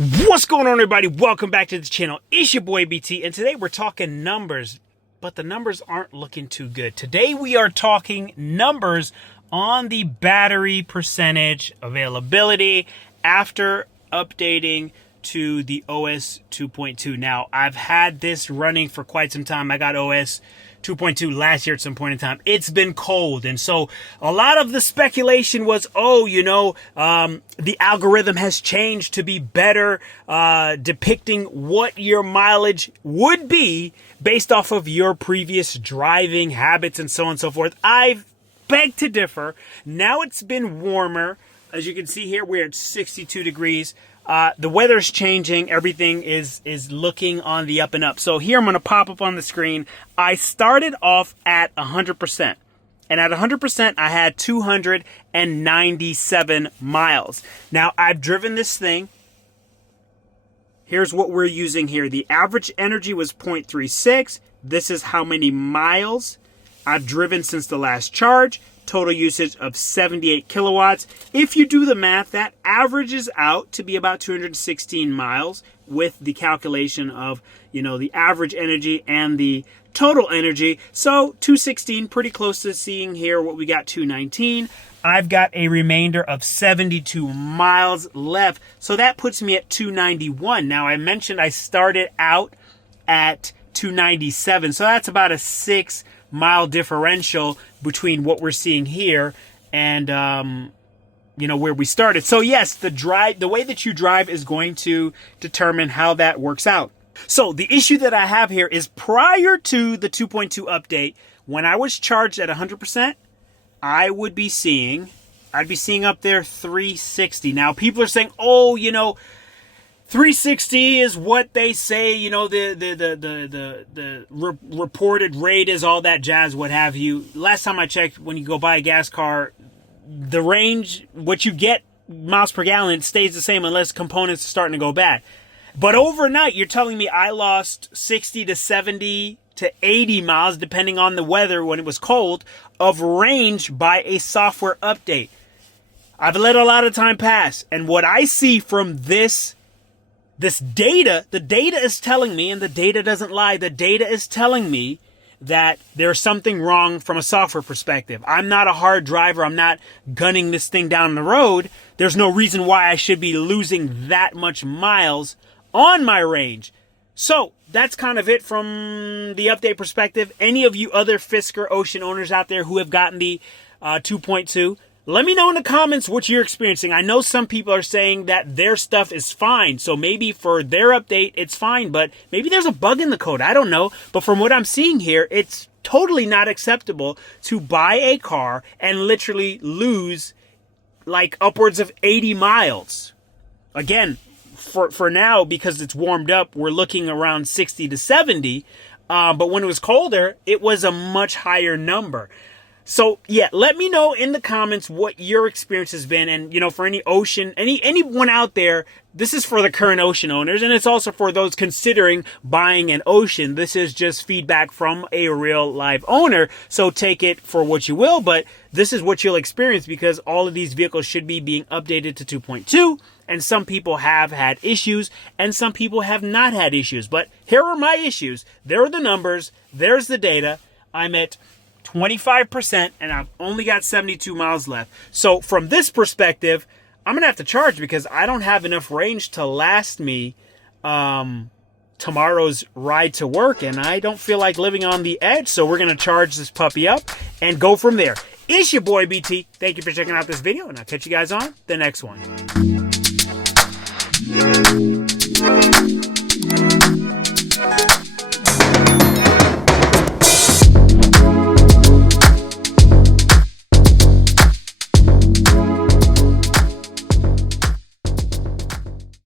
What's going on, everybody? Welcome back to the channel. It's your boy BT, and today we're talking numbers, but the numbers aren't looking too good. Today we are talking numbers on the battery percentage availability after updating to the OS 2.2. Now, I've had this running for quite some time. I got OS 2.2 last year at some point in time. It's been cold. And so a lot of the speculation was, the algorithm has changed to be better, depicting what your mileage would be based off of your previous driving habits and so on and so forth. I beg to differ. Now it's been warmer. As you can see here, we're at 62 degrees. The weather's changing. Everything is looking on the up and up. So here I'm going to pop up on the screen. I started off at 100%. And at 100%, I had 297 miles. Now, I've driven this thing. Here's what we're using here. The average energy was 0.36. This is how many miles I've driven since the last charge. Total usage of 78 kilowatts. If you do the math, that averages out to be about 216 miles with the calculation of, the average energy and the total energy. So 216, pretty close to seeing here what we got, 219. I've got a remainder of 72 miles left. So that puts me at 291. Now, I mentioned I started out at 297. So that's about a 6-mile differential between what we're seeing here and where we started. So yes, the way that you drive is going to determine how that works out. So the issue that I have here is prior to the 2.2 update, when I was charged at 100%, I'd be seeing up there 360. Now people are saying, 360 is what they say, the reported rate is all that jazz, what have you. Last time I checked, when you go buy a gas car, the range, what you get miles per gallon, stays the same unless components are starting to go bad. But overnight, you're telling me I lost 60 to 70 to 80 miles, depending on the weather when it was cold, of range by a software update. I've let a lot of time pass. And what I see from this data, the data is telling me, and the data doesn't lie, the data is telling me that there's something wrong from a software perspective. I'm not a hard driver. I'm not gunning this thing down the road. There's no reason why I should be losing that much miles on my range. So that's kind of it from the update perspective. Any of you other Fisker Ocean owners out there who have gotten the 2.2, let me know in the comments what you're experiencing. I know some people are saying that their stuff is fine. So maybe for their update, it's fine. But maybe there's a bug in the code. I don't know. But from what I'm seeing here, it's totally not acceptable to buy a car and literally lose like upwards of 80 miles. Again, for now, because it's warmed up, we're looking around 60 to 70. But when it was colder, it was a much higher number. So yeah, let me know in the comments what your experience has been. And, for any Ocean, anyone out there, this is for the current Ocean owners. And it's also for those considering buying an Ocean. This is just feedback from a real live owner. So take it for what you will. But this is what you'll experience because all of these vehicles should be being updated to 2.2. And some people have had issues and some people have not had issues. But here are my issues. There are the numbers. There's the data. I'm at 25% and I've only got 72 miles left. So from this perspective, I'm going to have to charge because I don't have enough range to last me tomorrow's ride to work. And I don't feel like living on the edge. So we're going to charge this puppy up and go from there. It's your boy BT. Thank you for checking out this video and I'll catch you guys on the next one.